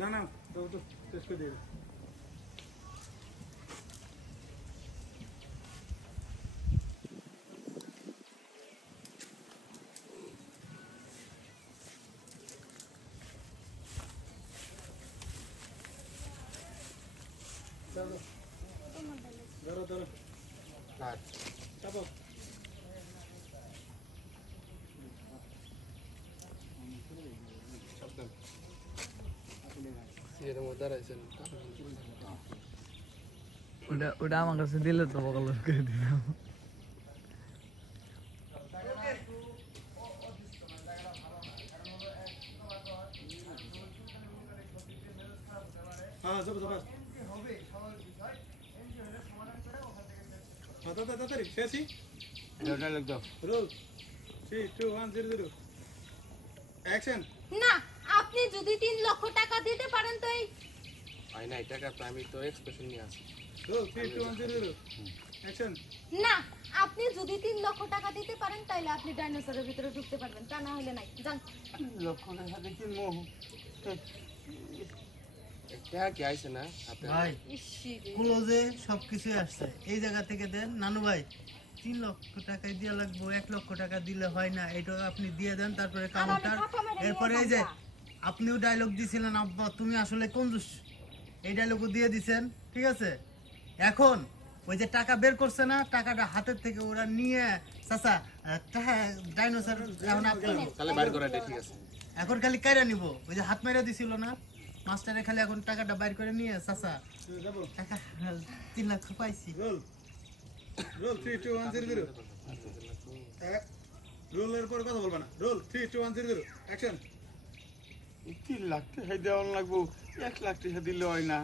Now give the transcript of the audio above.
না না দাও তো শেষ করে দেবে ধরো ধরো ধরো চাপো ওটা আমার কাছে দিলে তো বকল করে দিলাম হ্যাঁ যাবো যাবো তাড়াতাড়ি শেষই রোল 3 2 1 0 0 অ্যাকশন না আপনি যদি 3 লক্ষ টাকা দিতে পারেন তো এই আই না টাকা তো আমি তো এক্সপ্রেশন নিয়ে আসি রোল 3 2 1 0 0 অ্যাকশন না আপনি যদি 3 লক্ষ টাকা দিতে পারেন তাহলে আপনি ডাইনোসরের ভিতরে ঢুকতে পারবেন তা না হলে নাই যান লক্ষ টাকা দেখি মোহ এটা কি আইছে না আপনি ভাই ক্লোজে সবকিছু আসছে এই জায়গা থেকে দেন নানু ভাই 3 লক্ষ টাকা দিয়ে লাগবো 1 লক্ষ টাকা দিলে হয় না এটা আপনি দিয়ে দেন তারপরে কাউন্টার এরপরে এই যে আপনিও ডায়লগ দিছিলেন আব্বা তুমি আসলে কঞ্জুস এই ডায়লগও দিয়ে দিছেন ঠিক আছে এখন ওই যে টাকা বের করছে না টাকাটা হাতের থেকে ওরা নিয়ে চাচা ডাইনোসর এখন আপনার তাহলে বাইর করে দে ঠিক আছে এখন খালি কাইরা নিব ওই যে হাত মাইরা দিছিল না মাস্টারে খালি এখন টাকাটা বাইর করে নিয়ে চাচা যাবো টাকা 3 লাখ পাইছি রোল রোল 3 2 1 0 0 রোলের পর কথা বলবা না রোল 3 2 1 0 0 অ্যাকশন 3 লাখ টাকা দেওয়ান লাগবো 1 লাখ টাকা দিলে হয় না